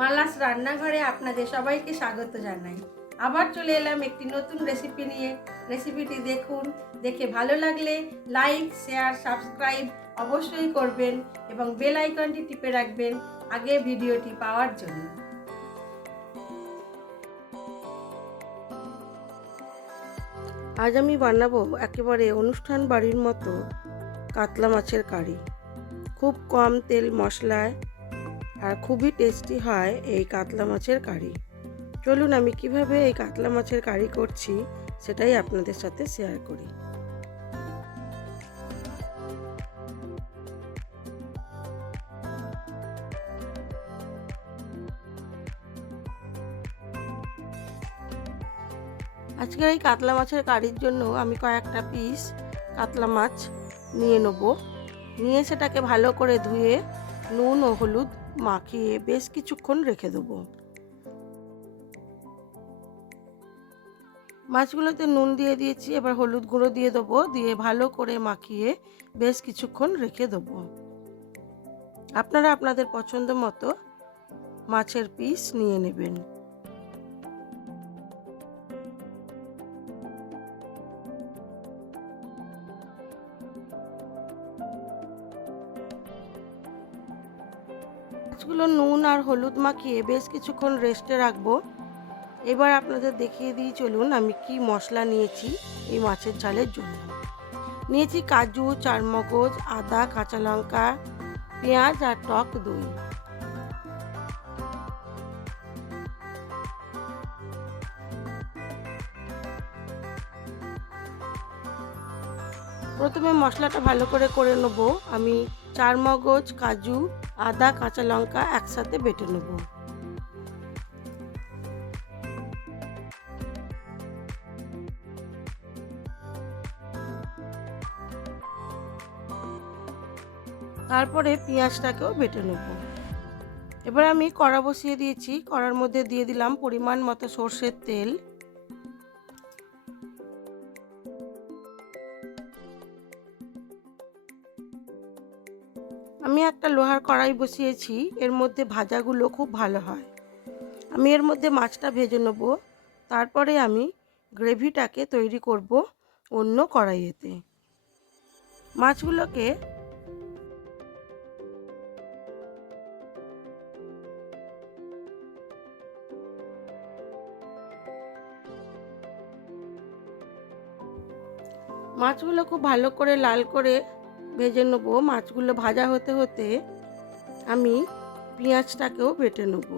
মালাস রান্নাঘরে আপনাদের সবাইকে স্বাগত জানাই। আবার চলে এলাম একটি নতুন রেসিপি নিয়ে। রেসিপিটি দেখুন, দেখে ভালো লাগলে লাইক, শেয়ার, সাবস্ক্রাইব অবশ্যই করবেন এবং বেল আইকনটি টিপে রাখবেন আগে ভিডিওটি পাওয়ার জন্য। আজ আমি বানাবো একেবারে অনুষ্ঠান বাড়ির মতো কাতলা মাছের কারি। খুব কম তেল মশলায় আর খুবই টেস্টি হয় এই কাতলা মাছের কারি। চলুন আমি কিভাবে এই কাতলা মাছের কারি করছি সেটাই আপনাদের সাথে শেয়ার করি। আজকের এই কাতলা মাছের কারির জন্য আমি কয়েকটা পিস কাতলা মাছ নিয়ে নেব। নিয়ে সেটাকে ভালো করে ধুয়ে নুন ও হলুদ মাখিয়ে বেশ কিছুক্ষণ রেখে দেবো। মাছগুলোতে নুন দিয়ে দিয়েছি, এবার হলুদ গুঁড়ো দিয়ে দেবো, দিয়ে ভালো করে মাখিয়ে বেশ কিছুক্ষণ রেখে দেবো। আপনারা আপনাদের পছন্দ মতো মাছের পিস নিয়ে নেবেন। মাছগুলো নুন আর হলুদ মাখিয়ে বেশ কিছুক্ষণ রেস্টে রাখবো। এবার আপনাদের দেখিয়ে দিই, চলুন আমি কি মশলা নিয়েছি এই মাছের ঝালের জন্য। নিয়েছি কাজু, চারমগজ, আদা, কাঁচা লঙ্কা, পেঁয়াজ আর টক দই। প্রথমে মশলাটা ভালো করে নেব। আমি চারমগজ, কাজু, আদা, কাঁচা লঙ্কা একসাথে বেটে নেব। তারপরে পেঁয়াজটাকেও বেটে নেব। এবার আমি কড়া বসিয়ে দিয়েছি, কড়ার মধ্যে দিয়ে দিলাম পরিমাণ মতো সর্ষের তেল। আমি একটা লোহার কড়াই বসিয়েছি, এর মধ্যে ভাজাগুলো খুব ভালো হয়। আমি এর মধ্যে মাছটা ভেজে নেব, তারপরে আমি গ্রেভিটাকে তৈরি করব অন্য কড়াইয়েতে। মাছগুলোকে খুব ভালো করে লাল করে ভেজে নেব। মাছগুলো ভাজা হতে হতে আমি পেঁয়াজটাকেও বেটে নেব।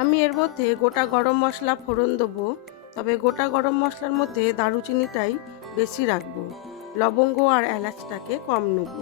আমি এর মধ্যে গোটা গরম মশলা ফোড়ন দেবো, তবে গোটা গরম মশলার মধ্যে দারুচিনিটাই বেশি রাখবো, লবঙ্গ আর এলাচটাকে কম নেব।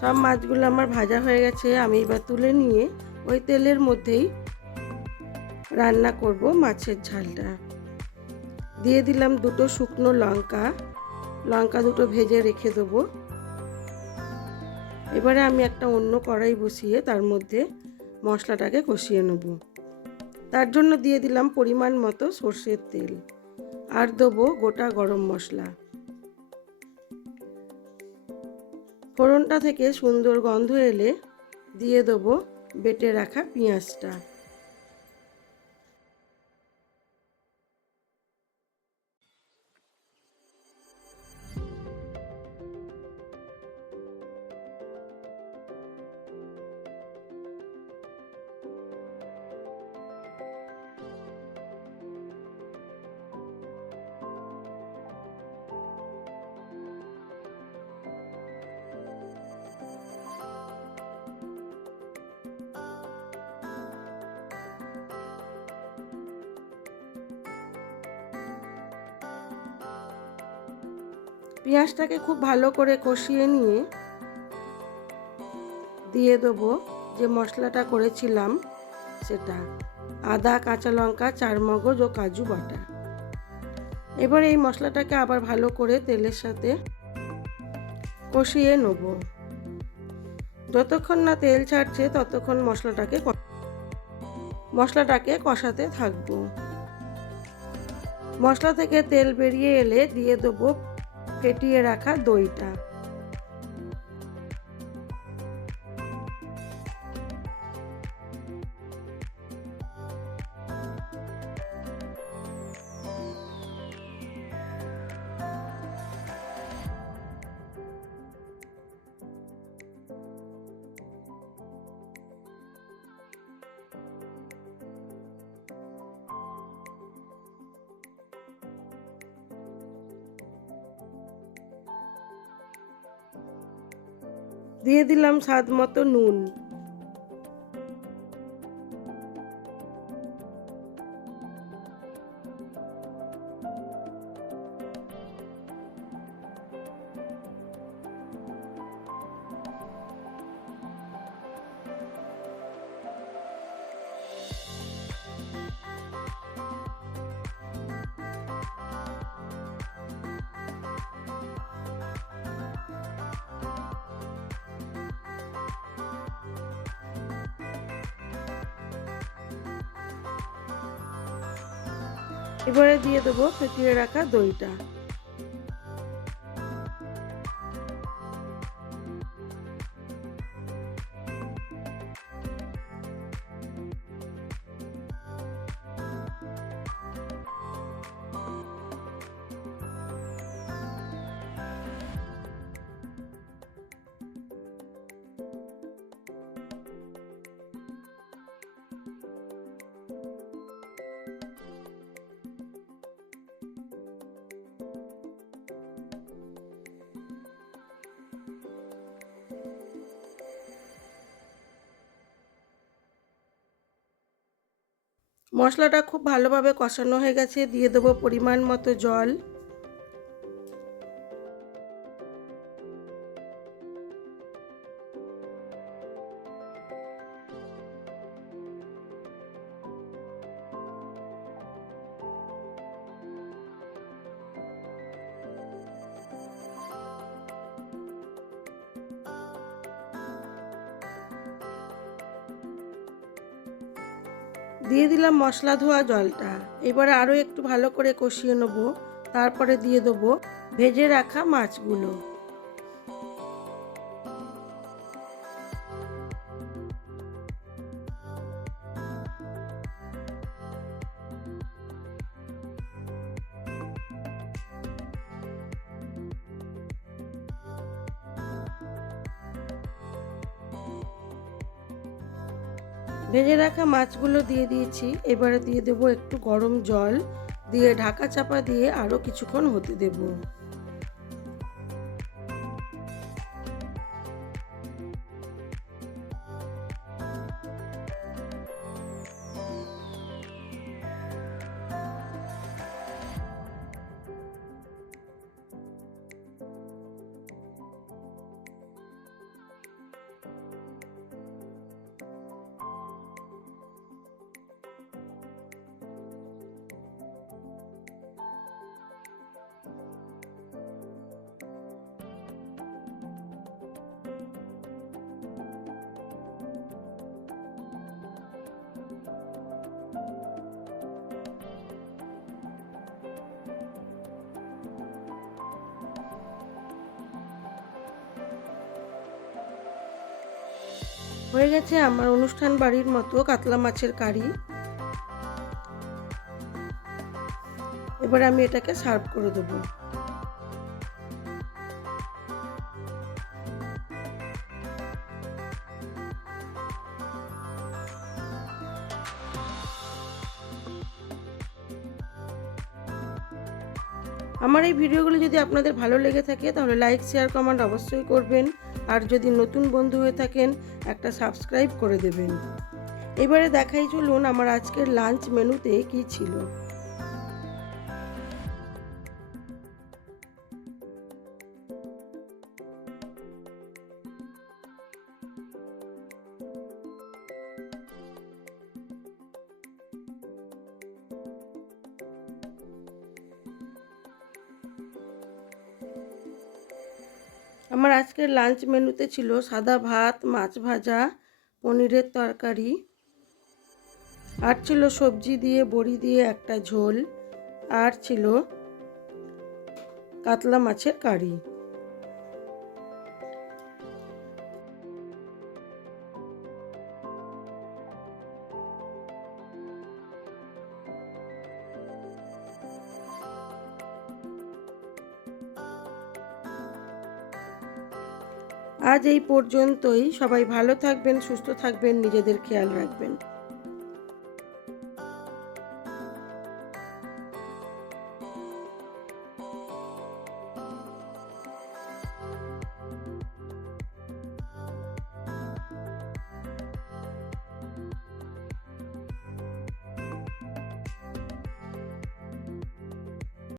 সব মাছগুলো আমার ভাজা হয়ে গেছে। আমি এবার তুলে নিয়ে ওই তেলের মধ্যেই রান্না করব মাছের ঝালটা। দিয়ে দিলাম দুটো শুকনো লঙ্কা, লঙ্কা দুটো ভেজে রেখে দেবো। এবারে আমি একটা অন্য কড়াই বসিয়ে তার মধ্যে মশলাটাকে কষিয়ে নেব। তার জন্য দিয়ে দিলাম পরিমাণ মতো সর্ষের তেল, আর দেবো গোটা গরম মশলা। ফোড়নটা থেকে সুন্দর গন্ধ এলে দিয়ে দেবো বেটে রাখা পেঁয়াজটা। পেঁয়াজটাকে খুব ভালো করে কষিয়ে নিয়ে দিয়ে দেবো যে মশলাটা করেছিলাম সেটা, আদা, কাঁচা লঙ্কা, চারমগজ ও কাজু বাটা। এবার এই মশলাটাকে আবার ভালো করে তেলের সাথে কষিয়ে নেব। যতক্ষণ না তেল ছাড়ছে ততক্ষণ মশলাটাকে কষাতে থাকবো। মশলা থেকে তেল বেরিয়ে এলে দিয়ে দেবো ফেটিয়ে রাখা দইটা। দিয়ে দিলাম স্বাদ মতো নুন। এবারে দিয়ে দেবো ফেটিয়ে রাখা দইটা। মশলাটা খুব ভালোভাবে কষানো হয়ে গেছে, দিয়ে দেবো পরিমাণ মতো জল। দিয়ে দিলাম মশলা ধোয়া জলটা। এবারে আরও একটু ভালো করে কষিয়ে নেব। তারপরে দিয়ে দেবো ভেজে রাখা মাছগুলো। ভেজে রাখা মাছগুলো দিয়ে দিয়েছি। এবারে দিয়ে দেবো একটু গরম জল, দিয়ে ঢাকা চাপা দিয়ে আরও কিছুক্ষণ হতে দেব। হয়ে গেছে আমার অনুষ্ঠান বাড়ির মতো কাতলা মাছের কারি। এবার আমি এটাকে সার্ভ করে দেবো। আমার এই ভিডিওগুলো যদি আপনাদের ভালো লেগে থাকে তাহলে লাইক, শেয়ার, কমেন্ট অবশ্যই করবেন। আর যদি নতুন বন্ধু হয়ে থাকেন একটা সাবস্ক্রাইব করে দেবেন। এবারে দেখাই চলুন আমার আজকের লাঞ্চ মেনুতে কি ছিল। আমার আজকের লাঞ্চ মেনুতে ছিল সাদা ভাত, মাছ ভাজা, পনিরের তরকারি, আর ছিল সবজি দিয়ে বড়ি দিয়ে একটা ঝোল, আর ছিল কাতলা মাছের কারি। আজ এই পর্যন্তই। সবাই ভালো থাকবেন, সুস্থ থাকবেন, নিজেদের খেয়াল রাখবেন।